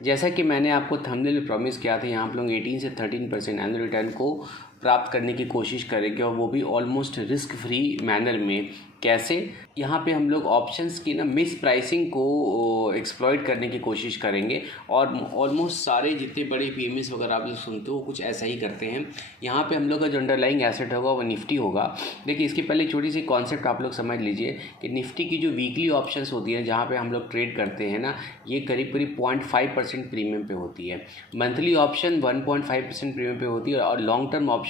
जैसा कि मैंने आपको थंबनेल में प्रॉमिस किया था, यहाँ आप लोग 18 से 13% एनुअल रिटर्न को प्राप्त करने की कोशिश करेंगे, और वो भी ऑलमोस्ट रिस्क फ्री मैनर में। कैसे? यहाँ पे हम लोग ऑप्शंस की ना मिस प्राइसिंग को एक्सप्लॉइट करने की कोशिश करेंगे, और ऑलमोस्ट सारे जितने बड़े पीएमएस वगैरह आप लोग सुनते हो वो कुछ ऐसा ही करते हैं। यहाँ पे हम लोग का जो अंडरलाइंग एसेट होगा वो निफ्टी होगा। देखिए, इसकी पहले छोटी सी कॉन्सेप्ट आप लोग समझ लीजिए कि निफ्टी की जो वीकली ऑप्शंस होती हैं जहाँ पे हम लोग ट्रेड करते हैं ना, ये करीब करीब 0.5% प्रीमियम पे होती है। मंथली ऑप्शन 1.5% प्रीमियम पे होती है, और लॉन्ग टर्म ऑप्शन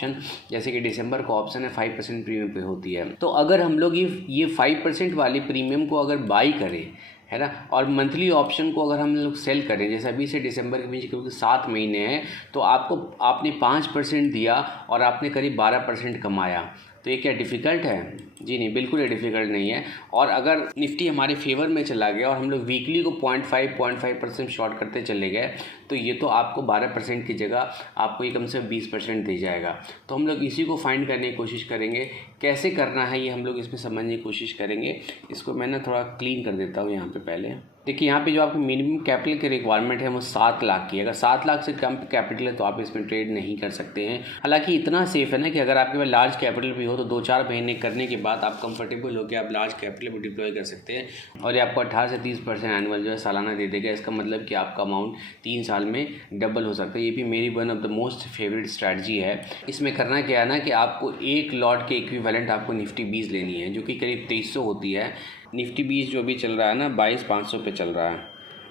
जैसे कि दिसंबर का ऑप्शन है 5% प्रीमियम पे होती है। तो अगर हम लोग ये 5% वाली प्रीमियम को अगर बाई करें, है ना, और मंथली ऑप्शन को अगर हम लोग सेल करें, जैसे अभी से दिसंबर के बीच क्योंकि 7 महीने हैं, तो आपने 5% दिया और आपने करीब 12% कमाया। तो ये क्या डिफ़िकल्ट है? जी नहीं, बिल्कुल ये डिफ़िकल्ट नहीं है। और अगर निफ्टी हमारे फेवर में चला गया और हम लोग वीकली को 0.5% शॉर्ट करते चले गए, तो ये तो आपको 12% की जगह आपको ये कम से कम 20% दे जाएगा। तो हम लोग इसी को फाइंड करने की कोशिश करेंगे। कैसे करना है ये हम लोग इसमें समझने की कोशिश करेंगे। इसको मैं ना थोड़ा क्लीन कर देता हूँ यहाँ पे पहले। देखिए, यहाँ पे जो आपकी मिनिमम कैपिटल की रिक्वायरमेंट है वो 7 लाख की है। अगर 7 लाख से कम कैपिटल है तो आप इसमें ट्रेड नहीं कर सकते हैं। हालांकि इतना सेफ है ना कि अगर आपके पास लार्ज कैपिटल भी हो तो 2-4 महीने करने के बाद आप कंफर्टेबल होकर आप लार्ज कैपिटल भी डिप्लॉय कर सकते हैं, और ये आपको 18 से 30% एनुअल जो है सालाना दे देगा। इसका मतलब कि आपका अमाउंट 3 साल में डबल हो सकता है। ये भी मेरी one of the most favourite strategy है। इसमें करना क्या है ना कि आपको एक लॉट के इक्विवेलेंट आपको निफ्टी 20 लेनी है, जो कि करीब 2300 होती है। निफ्टी 20 जो भी चल रहा है ना 22,500 पे चल रहा है,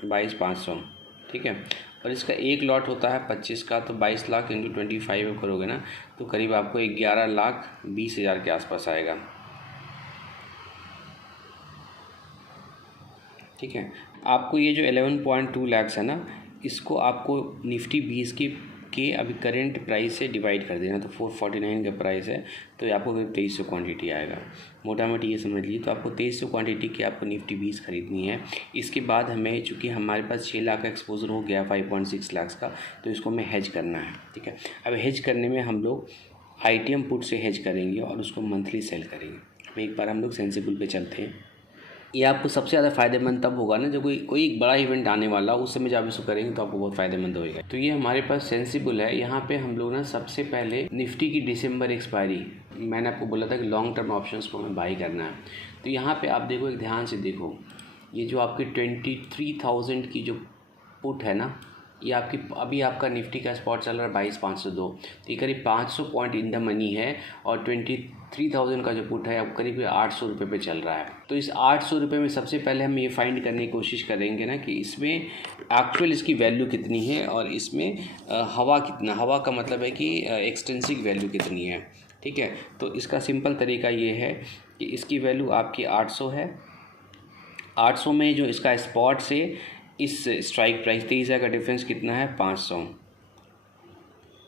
22,500, ठीक है। और इसका एक लॉट होता है 25 का, तो 22 लाख इंटू 25 करोगे ना तो करीब आपको 11,20,000 के आसपास आएगा, ठीक है। आपको ये जो 11.2 लाख है ना, इसको आपको निफ्टी 20 के अभी करेंट प्राइस से डिवाइड कर देना। तो 449 का प्राइस है, तो ये आपको करीब 2300 क्वान्टिटी आएगा। मोटा मोटी ये समझ लीजिए। तो आपको 2300 क्वान्टिटी की आपको निफ्टी 20 खरीदनी है। इसके बाद हमें, चूँकि हमारे पास 6 लाख का एक्सपोजर हो गया 5.6 लाख का, तो इसको हमें हेज करना है, ठीक है। अब हेज करने में हम लोग आईटीएम पुट से हेज करेंगे और उसको मंथली सेल करेंगे। अब एक बार हम लोग सेंसिबल पे चलते हैं। ये आपको सबसे ज़्यादा फ़ायदेमंद तब होगा ना जब कोई एक बड़ा इवेंट आने वाला, उस समय जब आप इसको करेंगे तो आपको बहुत फ़ायदेमंद होएगा। तो ये हमारे पास सेंसिबल है। यहाँ पे हम लोग ना सबसे पहले निफ्टी की दिसंबर एक्सपायरी, मैंने आपको बोला था कि लॉन्ग टर्म ऑप्शंस को हमें बाई करना है। तो यहाँ पे आप देखो, एक ध्यान से देखो, ये जो आपकी 23,000 की जो पुट है ना, ये आपकी अभी आपका निफ्टी का स्पॉट चल रहा है 22,502, तो ये करीब 500 पॉइंट इन द मनी है। और 23,000 का जो पुट है अब करीब 800 रुपये पे चल रहा है। तो इस 800 रुपये में सबसे पहले हम ये फाइंड करने की कोशिश करेंगे ना कि इसमें एक्चुअल इसकी वैल्यू कितनी है, और इसमें हवा कितना, हवा का मतलब है कि एक्सटेंसिव वैल्यू कितनी है, ठीक है। तो इसका सिंपल तरीका ये है कि इसकी वैल्यू आपकी 800 है। 800 में जो इसका स्पॉट से इस स्ट्राइक प्राइस 23,000 का डिफरेंस कितना है, 500,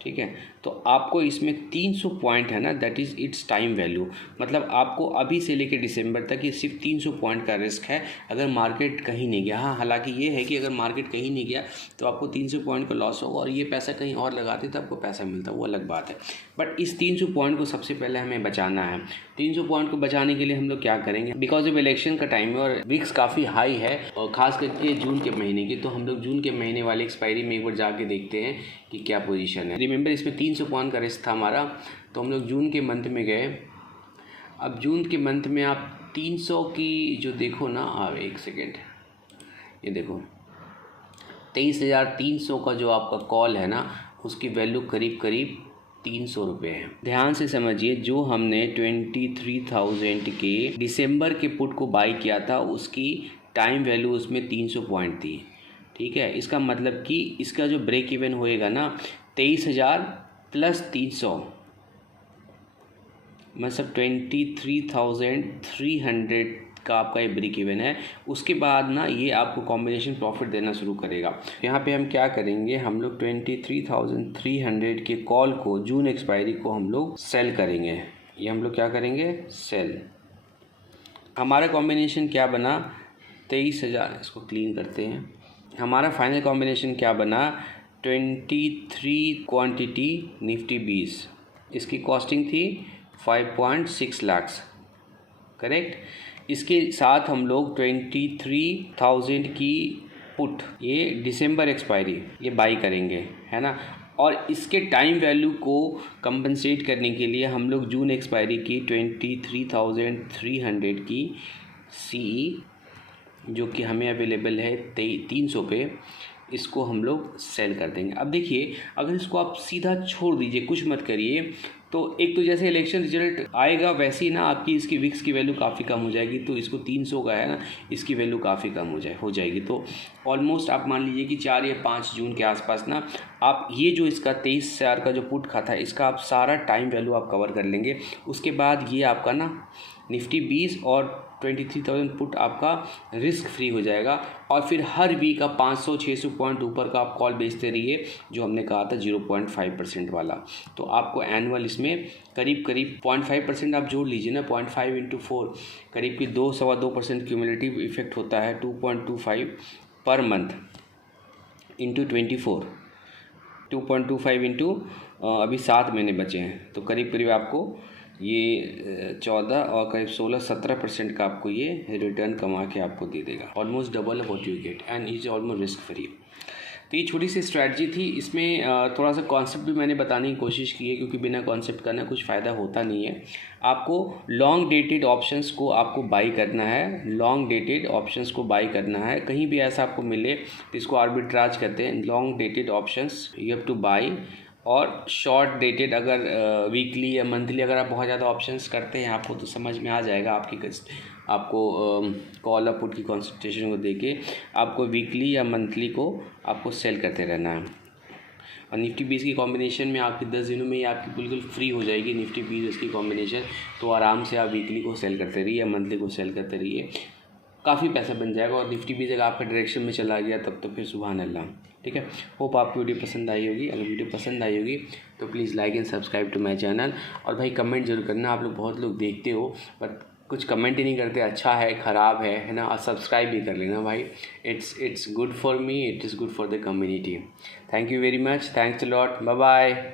ठीक है। तो आपको इसमें 300 पॉइंट है ना, that is it's time value. मतलब आपको अभी से लेकर दिसंबर तक ये सिर्फ 300 पॉइंट का रिस्क है अगर मार्केट कहीं नहीं गया। हाँ, हालांकि ये है कि अगर मार्केट कहीं नहीं गया तो आपको 300 पॉइंट का लॉस होगा, और ये पैसा कहीं और लगाते तो आपको पैसा मिलता, वो अलग बात है। बट इस 300 पॉइंट को सबसे पहले हमें बचाना है। 300 पॉइंट को बचाने के लिए हम लोग क्या करेंगे, बिकॉज ऑफ इलेक्शन का टाइम है और रिस्क काफ़ी हाई है, और ख़ास करके जून के महीने की, तो हम लोग जून के महीने वाले एक्सपायरी में एक बार जाके देखते हैं कि क्या पोजीशन है। रिमेंबर, इसमें 300 पॉइंट का रिस्क था हमारा, तो हम लोग जून के मंथ में गए। अब जून के मंथ में आप 300 की जो देखो ना, आप एक सेकेंड, ये देखो 23,300 का जो आपका कॉल है ना, उसकी वैल्यू करीब करीब 300 रुपये है। ध्यान से समझिए, जो हमने 23,000 के दिसंबर के पुट को बाई किया था उसकी टाइम वैल्यू उसमें 300 पॉइंट थी, ठीक है। इसका मतलब कि इसका जो ब्रेक इवन होएगा ना 23,000 प्लस 300, मतलब 23,300 का आपका ये ब्रेक इवन है। उसके बाद ना ये आपको कॉम्बिनेशन प्रॉफिट देना शुरू करेगा। यहाँ पे हम क्या करेंगे, हम लोग 23,300 के कॉल को, जून एक्सपायरी को हम लोग सेल करेंगे। ये हम लोग क्या करेंगे, सेल। हमारा कॉम्बिनेशन क्या बना, 23,000, इसको क्लीन करते हैं। हमारा फाइनल कॉम्बिनेशन क्या बना, 23 क्वांटिटी निफ्टी 20, इसकी कॉस्टिंग थी 5.6 लाख, करेक्ट। इसके साथ हम लोग 23,000 की पुट, ये दिसंबर एक्सपायरी, ये बाई करेंगे, है ना। और इसके टाइम वैल्यू को कंपनसेट करने के लिए हम लोग जून एक्सपायरी की 23,300 की CE जो कि हमें अवेलेबल है 300 पे, इसको हम लोग सेल कर देंगे। अब देखिए, अगर इसको आप सीधा छोड़ दीजिए, कुछ मत करिए, तो एक तो जैसे इलेक्शन रिजल्ट आएगा वैसे ही ना आपकी इसकी विक्स की वैल्यू काफ़ी कम हो जाएगी। तो इसको 300 का है ना, इसकी वैल्यू काफ़ी कम हो जाएगी। तो ऑलमोस्ट आप मान लीजिए कि 4 या 5 जून के आसपास ना आप ये जो इसका 23,000 का जो पुट खाता है, इसका आप सारा टाइम वैल्यू आप कवर कर लेंगे। उसके बाद ये आपका ना निफ्टी 20 और 23,000 पुट आपका रिस्क फ्री हो जाएगा। और फिर हर वीक आप 500-600 पॉइंट ऊपर का आप कॉल बेचते रहिए, जो हमने कहा था 0.5% वाला। तो आपको एनुअल इसमें करीब 0.5% आप जोड़ लीजिए ना, 0.5 इंटू 4 करीब की 2-2.25% क्यूमुलेटिव इफेक्ट होता है। 2.25 पर मंथ इंटू 24, 2.25 इंटू अभी 7 महीने बचे हैं, तो करीब आपको ये 14 और करीब 16-17% का आपको ये रिटर्न कमा के आपको दे देगा। Almost double what you get and is almost risk free. तो ये छोटी सी स्ट्रैटेजी थी। इसमें थोड़ा सा कॉन्सेप्ट भी मैंने बताने की कोशिश की है, क्योंकि बिना कॉन्सेप्ट का ना कुछ फ़ायदा होता नहीं है। आपको लॉन्ग डेटेड ऑप्शंस को आपको बाई करना है, लॉन्ग डेटेड ऑप्शंस को बाई करना है। कहीं भी ऐसा आपको मिले तो इसको आर्बिट्राज कहते हैं, long dated options you have two by. और शॉर्ट डेटेड अगर वीकली या मंथली अगर आप बहुत ज़्यादा ऑप्शंस करते हैं, आपको तो समझ में आ जाएगा। आपको कॉल और पुट की कॉन्सेंट्रेशन को देके आपको वीकली या मंथली को आपको सेल करते रहना है। और निफ्टी 20 की कॉम्बिनेशन में आपकी 10 दिनों में ही आपकी बिल्कुल फ्री हो जाएगी निफ्टी 20 की कॉम्बिनेशन। तो आराम से आप वीकली को सेल करते रहिए या मंथली को सेल करते रहिए, काफ़ी पैसा बन जाएगा। और निफ्टी 20 अगर आपके डायरेक्शन में चला गया तब तो फिर सुभान अल्लाह। ठीक है, होप आपकी वीडियो पसंद आई होगी। अगर वीडियो पसंद आई होगी तो please like and subscribe to my channel. और भाई कमेंट जरूर करना। आप लोग बहुत लोग देखते हो बट कुछ कमेंट ही नहीं करते, अच्छा है ख़राब है ना। और सब्सक्राइब भी कर लेना भाई, it's good for me, it is good for the community. Thank you very much, thanks a lot, bye bye.